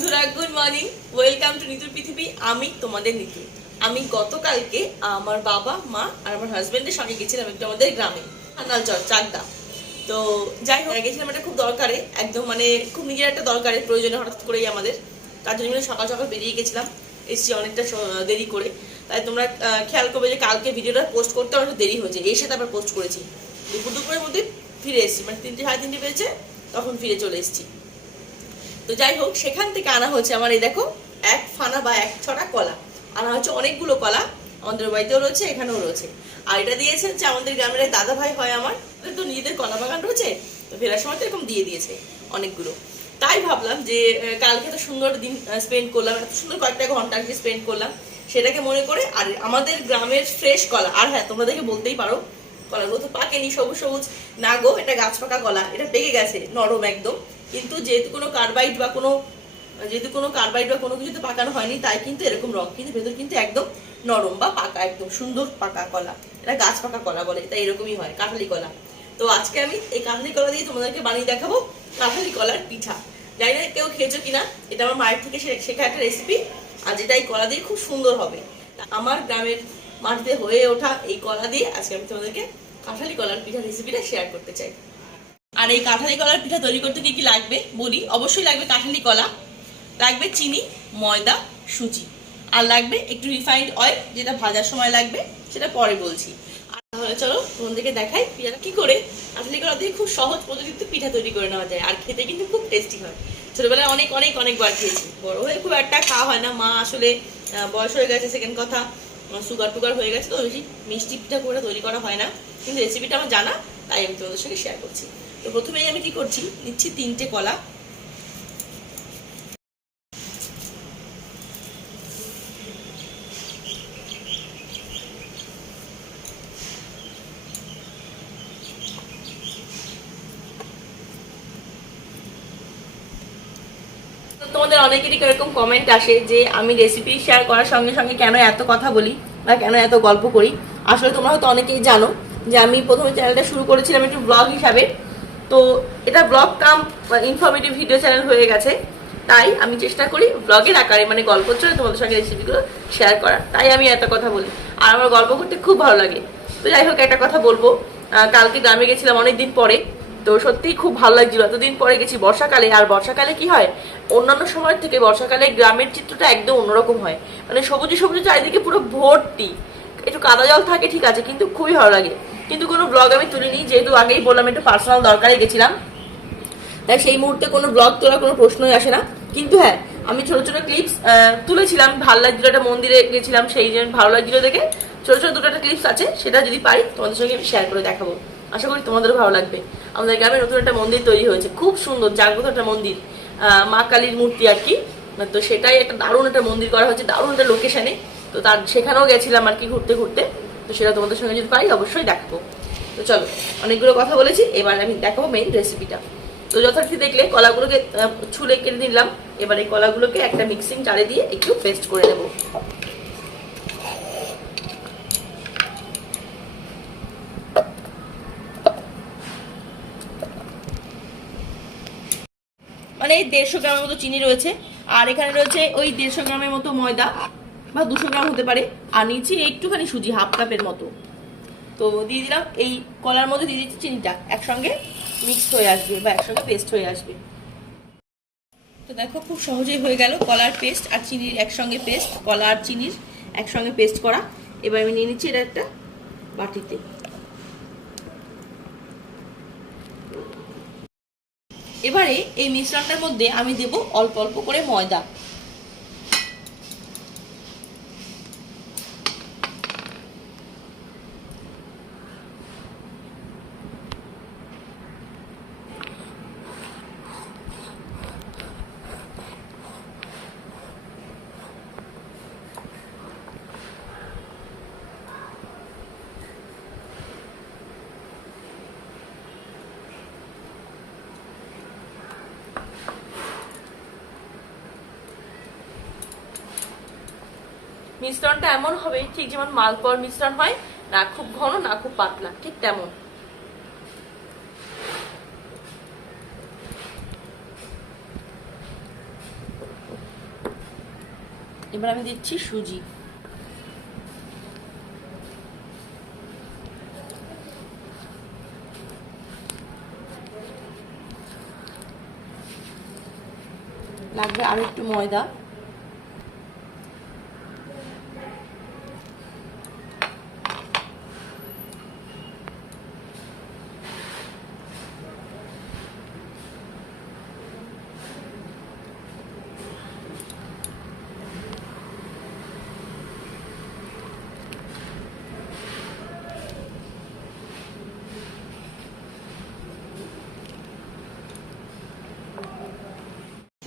বন্ধুরা good morning, welcome to নিতুর পৃথিবী। আমি তোমাদের নিতু। আমি গতকালকে আমার বাবা মা আর আমার হাজবেন্ডের সঙ্গে গেছিলাম একটু আমাদের গ্রামে, হানালচর চাকদা। তো যাই হোক, গেছিলাম এটা খুব দরকারে, একদম মানে খুব নিজের একটা দরকারে প্রয়োজনে হঠাৎ করেই আমাদের, তার জন্য সকাল সকাল বেরিয়ে গেছিলাম, এসছি অনেকটা দেরি করে। তাই তোমরা খেয়াল করবে যে কালকে ভিডিওটা পোস্ট করতে অনেকটা দেরি হয়েছে, এসে তারপর পোস্ট করেছি। দুপুরের মধ্যে ফিরে এসেছি, মানে 3টে সাড়ে 3টে পেয়েছে, তখন ফিরে চলে এসেছি। তো যাই হোক, সেখান থেকে আনা হচ্ছে আমার এই দেখো এক ফানা বা এক ছড়া কলা আনা হচ্ছে, অনেকগুলো কলা আমাদের বাড়িতেও রয়েছে, এখানেও রয়েছে। আর এটা দিয়েছে যে আমাদের গ্রামের দাদা ভাই হয় আমার, তো নিজেদের কলা বাগান রয়েছে, তো ফেরার সময় তো এরকম দিয়ে দিয়েছে অনেকগুলো। তাই ভাবলাম যে কালকে তো সুন্দর দিন স্পেন্ড করলাম, এত সুন্দর কয়েকটা ঘন্টা আর কি স্পেন্ড করলাম, সেটাকে মনে করে। আর আমাদের গ্রামের ফ্রেশ কলা, আর হ্যাঁ তোমাদেরকে বলতেই পারো কলাগুলো তো পাকেনি, সবুজ সবুজ না গো, এটা গাছ পাকা কলা, এটা পেকে গেছে নরম একদম। কিন্তু যেহেতু কোনো কার্বাইড বা কোনো কিছুতে পাকানো হয়নি, তাই কিন্তু এরকম রং, কিন্তু ভেতর কিন্তু একদম নরম বা পাকা, একদম সুন্দর পাকা কলা। এটা গাছ পাকা কলা বলে, তাই এরকমই হয়, কাঁঠালি কলা। তো আজকে আমি এই কাঁঠালি কলা দিয়ে তোমাদেরকে বানিয়ে দেখাবো কাঁঠালি কলার পিঠা। জানি না কেউ খেয়েছো কিনা, এটা আমার মায়ের থেকে শেখা একটা রেসিপি, আর যেটা এই কলা দিয়ে খুব সুন্দর হবে। আমার গ্রামের মাটিতে হয়ে ওঠা এই কলা দিয়ে আজকে আমি তোমাদেরকে কাঁঠালি কলার পিঠা রেসিপিটা শেয়ার করতে চাই। আর এই কাঁঠালি কলার পিঠা তৈরি করতে কি কি লাগবে বলি। অবশ্যই লাগবে কাঁঠালি কলা, লাগবে চিনি, ময়দা, সুজি, আর লাগবে একটু রিফাইন্ড অয়েল, যেটা ভাজার সময় লাগবে সেটা পরে বলছি। আর তাহলে চলো তোমাদেরকে দেখাই পিঠাটা কি করে কাঁঠালি কলা দিয়ে খুব সহজ পদ্ধতিতে পিঠা তৈরি করে নেওয়া যায়, আর খেতে কিন্তু খুব টেস্টি হয়। ছোটবেলায় অনেক অনেক অনেকবার খেয়েছি, বড় হয়ে খুব একটা খাওয়া হয় না। মা আসলে বয়স হয়ে গেছে, সেকেন্ড কথা সুগার টুগার হয়ে গেছে, তো বেশি মিষ্টি পিঠা করে তৈরি করা হয় না, কিন্তু রেসিপিটা আমার জানা, তাই আমি তোমাদের সঙ্গে শেয়ার করছি। তো প্রথমেই আমি কি করছি, নিচ্ছি 3টে কলা। তোমাদের অনেকেরই এরকম কমেন্ট আসে যে আমি রেসিপি শেয়ার করার সঙ্গে সঙ্গে কেন এত কথা বলি বা কেন এত গল্প করি। আসলে তোমরা হয়তো অনেকেই জানো যে আমি প্রথমে চ্যানেলটা শুরু করেছিলাম একটু ব্লগ হিসাবে, তো এটা ব্লগ কাম ইনফরমেটিভ ভিডিও চ্যানেল হয়ে গেছে। তাই আমি চেষ্টা করি ব্লগের আকারে, মানে গল্প চলে তোমাদের সঙ্গে রেসিপিগুলো শেয়ার করার, তাই আমি এত কথা বলি। আর আমার গল্প করতে খুব ভালো লাগে। তো যাই হোক, একটা কথা বলবো, কালকে গ্রামে গেছিলাম অনেকদিন পরে, তো সত্যিই খুব ভালো লাগছিল, এতদিন পরে গেছি বর্ষাকালে। আর বর্ষাকালে কি হয়, অন্যান্য সময়ের থেকে বর্ষাকালে গ্রামের চিত্রটা একদম অন্যরকম হয়, মানে সবুজে সবুজে চারিদিকে পুরো ভর্তি, একটু কাদা জল থাকে ঠিক আছে, কিন্তু খুবই ভালো লাগে। কিন্তু কোনো ব্লগ আমি তুলিনি, যেহেতু আগেই বললাম একটু পার্সোনাল দরকারে গেছিলাম, তাই সেই মুহূর্তে কোনো ব্লগ তোলার কোনো প্রশ্নই আসে না। কিন্তু হ্যাঁ, আমি ছোট ছোট ক্লিপস তুলেছিলাম, ভালো লাগছিল, একটা মন্দিরে গেছিলাম, সেই জন্য ভালো লাগছিল দেখে ছোট ছোট দুটো একটা ক্লিপস আছে, সেটা যদি পারি তোমাদের সঙ্গে আমি শেয়ার করে দেখাবো। আশা করি তোমাদেরও ভালো লাগবে। আমাদের গ্রামে নতুন একটা মন্দির তৈরি হয়েছে, খুব সুন্দর জাগ্রত একটা মন্দির, মা কালীর মূর্তি আর কি। তো সেটাই একটা দারুণ একটা মন্দির করা হচ্ছে, দারুণ একটা লোকেশনে। তো তার সেখানেও গেছিলাম আর কি ঘুরতে ঘুরতে, তো সেটা তোমাদের সঙ্গে যদি পারি অবশ্যই দেখাবো। তো চলো, অনেকগুলো কথা বলেছি, এবার আমি দেখাবো মেইন রেসিপিটা। তো যথারীতি দেখলে কলাগুলোকে ছুলে কেটে নিলাম। এবার এই কলাগুলোকে একটা মিক্সিং জারে দিয়ে একটু পেস্ট করে নেব। মানে 150 গ্রামের মতো চিনি রয়েছে, আর এখানে রয়েছে ওই 150 গ্রামের মতো ময়দা বা 200 গ্রাম হতে পারে, আর নিচে একটুখানি সুজি, হাফ কাপের মতো। তো দিয়ে দিলাম, এই কলার মধ্যে দিয়ে দিচ্ছি চিনিটা, একসঙ্গে মিক্সড হয়ে আসবে বা একসঙ্গে পেস্ট হয়ে আসবে। তো দেখো খুব সহজেই হয়ে গেল কলার পেস্ট আর চিনির একসঙ্গে পেস্ট, কলা আর চিনির একসঙ্গে পেস্ট করা। এবার আমি নিয়ে নিচ্ছি এটা একটা বাটিতে। এবারে এই মিশ্রণটার মধ্যে আমি দেব অল্প অল্প করে ময়দা। মিশ্রণটা এমন হবে ঠিক যেমন মালপোয়ার মিশ্রণ হয়, না খুব ঘন না খুব পাতলা, ঠিক তেমন। এবার আমি দিচ্ছি সুজি। লাগবে আরো একটু ময়দা।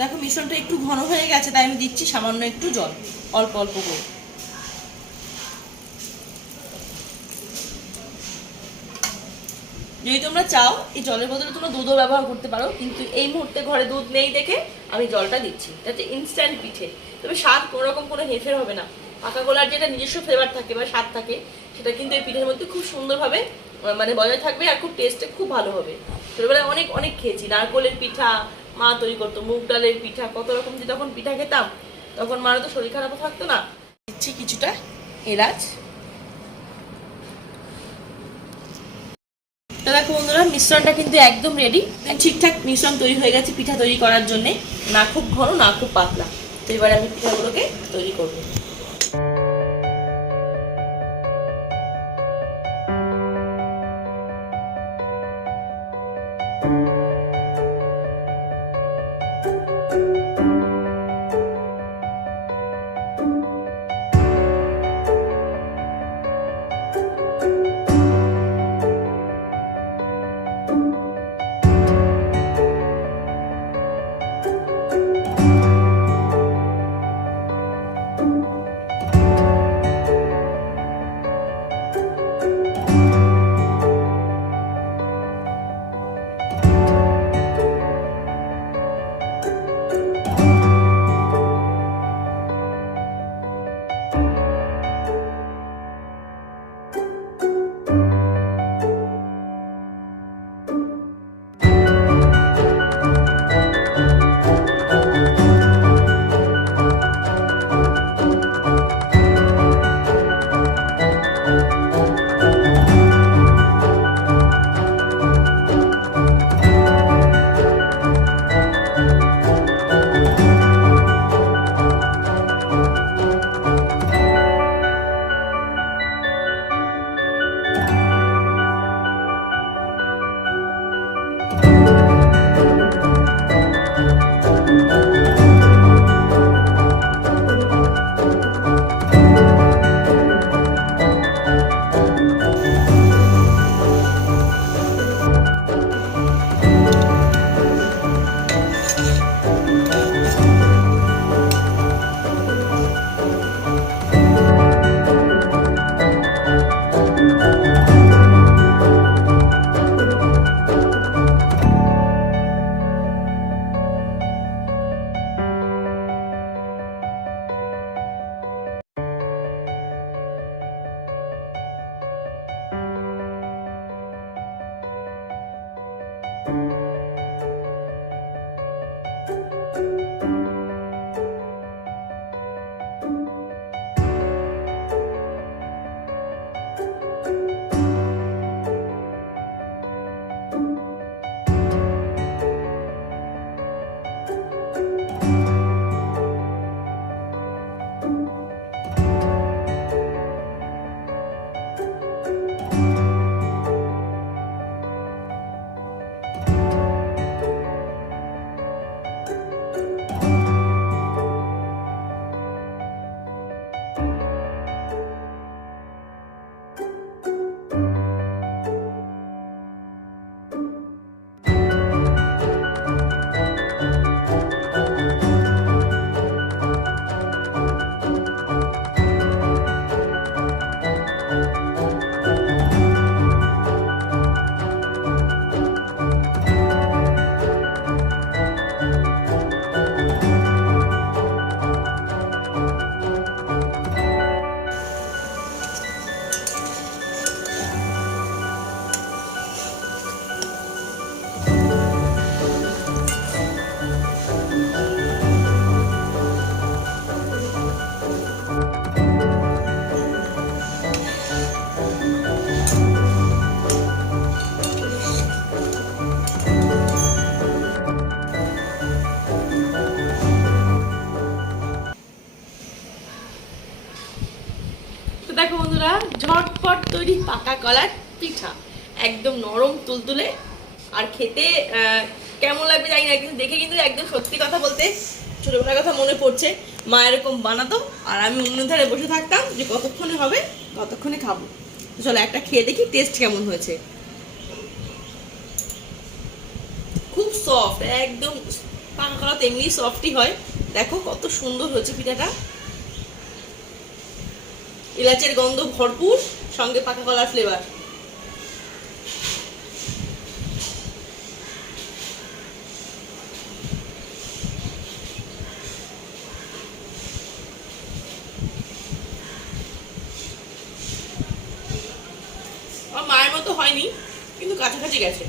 দেখো মিশ্রণটা একটু ঘন হয়ে গেছে, তাই আমি দিচ্ছি সামান্য একটু জল, অল্প অল্প করে। যদি তোমরা চাও এই জলের বদলে তোমরা দুধও ব্যবহার করতে পারো, কিন্তু এই মুহূর্তে ঘরে দুধ নেই দেখে আমি জলটা দিচ্ছি। যাতে ইনস্ট্যান্ট পিঠে, তবে স্বাদ কোনোরকম কোনো হেরফের হবে না। পাকা গোলার যেটা নিজস্ব ফ্লেভার থাকে বা স্বাদ থাকে, সেটা কিন্তু এই পিঠের মধ্যে খুব সুন্দরভাবে মানে বজায় থাকবে, আর খুব টেস্টে খুব ভালো হবে। ছোটবেলায় অনেক অনেক খেয়েছি নারকোলের পিঠা, মা তৈরি করতো মুগ ডালের পিঠা, কত রকম যে তখন পিঠা খেতাম, তখন মারা তো শরীর খারাপও থাকতো না। দিচ্ছি কিছুটা এলাচ। তো দেখো বন্ধুরা, মিশ্রণটা কিন্তু একদম রেডি, ঠিকঠাক মিশ্রণ তৈরি হয়ে গেছে পিঠা তৈরি করার জন্য, না খুব ঘন না খুব পাতলা। তো এবার আমি পিঠাগুলোকে তৈরি করবো। পাকা কলার পিঠা, একদম নরম তুলতুলে। আর খেতে কেমন লাগবে জানি না, কিন্তু দেখে কিন্তু একদম সত্যি কথা বলতে ছোটবেলার কথা মনে পড়ছে। মা এরকম বানাতো আর আমি অন্য ধারে বসে থাকতাম যে কতক্ষণে হবে কতক্ষণে খাবো। চলো একটা খেয়ে দেখি টেস্ট কেমন হয়েছে। খুব সফট, একদম পাকা কলা তো এমনি সফটই হয়। দেখো কত সুন্দর হয়েছে পিঠাটা, এলাচের গন্ধ ভরপুর, সঙ্গে পাকা কলার ফ্লেভার। আমার মায়ের মতো হয়নি, কিন্তু কাছাকাছি গেছে।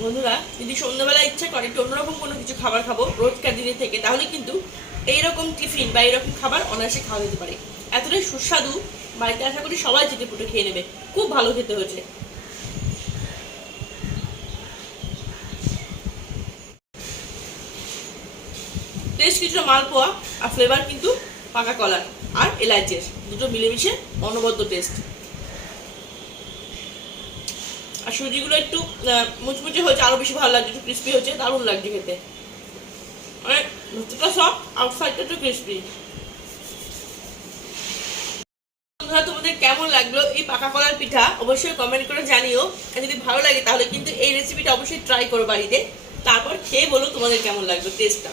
বন্ধুরা, যদি সন্ধ্যাবেলা ইচ্ছা করে একটু অন্যরকম কোনো কিছু খাবার খাবো রোজকার দিনের থেকে, তাহলে কিন্তু এইরকম টিফিন বা এইরকম খাবার অনায়াসে খাওয়া যেতে পারে। এতটাই সুস্বাদু, বাড়িতে আশা করি সবাই চেটে পুটে খেয়ে নেবে। খুব ভালো খেতে হয়েছে। টেস্ট কিছুটা মালপোয়া, আর ফ্লেভার কিন্তু পাকা কলার আর এলাচের দুটো মিলেমিশে অনবদ্য টেস্ট। আর সুজিগুলো একটু মুচমুচে হয়েছে, আরো বেশি ভালো লাগছে, একটু ক্রিস্পি হয়েছে, দারুণ লাগছে খেতে। মানে ভিতরটা সফট, আউটসাইডটা একটু ক্রিস্পি। বন্ধুরা, তোমাদের কেমন লাগলো এই পাকা কলার পিঠা অবশ্যই কমেন্ট করে জানিও। আর যদি ভালো লাগে তাহলে কিন্তু এই রেসিপিটা অবশ্যই ট্রাই করো বাড়িতে, তারপর খেয়ে বলো তোমাদের কেমন লাগলো। টেস্টটা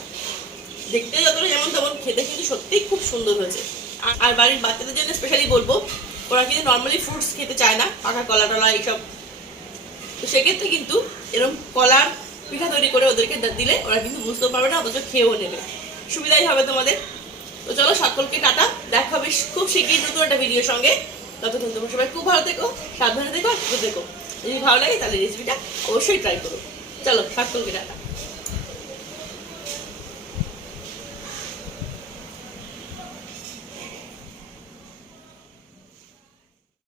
দেখতে যতটা যেমন তেমন, খেতে কিন্তু সত্যিই খুব সুন্দর হয়েছে। আর বাড়ির বাচ্চাদের জন্য স্পেশালি বলবো, ওরা কিন্তু নর্মালি ফ্রুটস খেতে চায় না, পাকা কলা টলা এইসব। তো সেক্ষেত্রে কিন্তু এরকম কলার পিঠা তৈরি করে ওদেরকে দিলে ওরা কিন্তু বুঝতেও পারবে না, অথচ খেয়েও নেবে, সুবিধাই হবে তোমাদের। তো চলো, সকলকে টাটা, দেখা হবে খুব শিগগিরই নতুন একটা ভিডিওর সঙ্গে। ততক্ষণ তোমরা সবাই খুব ভালো থেকো, সাবধানে থেকো, সুস্থ থেকো। যদি ভালো লাগে তাহলে রেসিপিটা অবশ্যই ট্রাই করো। চলো, সকলকে টাটা।